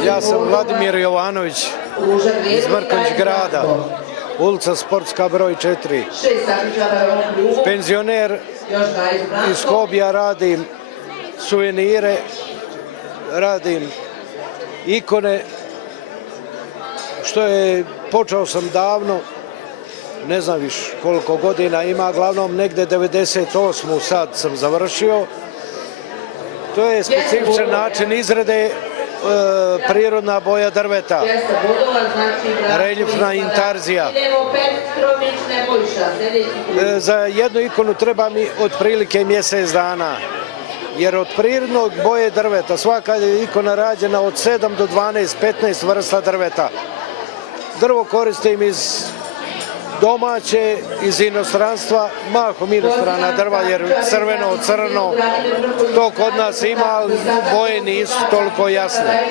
Ja sam Vladimir Jovanović iz Mrkonjić grada, ulica Sportska broj 4. Penzioner, iz hobija radim suvenire, radim ikone, što je počeo sam davno, ne znam više koliko godina ima, glavnom negde 98. sad sam završio. To je specifičan način izrade, prirodna boja drveta, reljefna intarzija. Za jednu ikonu treba mi otprilike mjesec dana, jer od prirodnog boje drveta svaka je ikona rađena od 7 do 12, 15 vrsta drveta. Drvo koristim iz domaće, iz inostranstva, mahom inostrana drva, jer crveno, crno, to kod nas ima, ali boje nisu toliko jasne.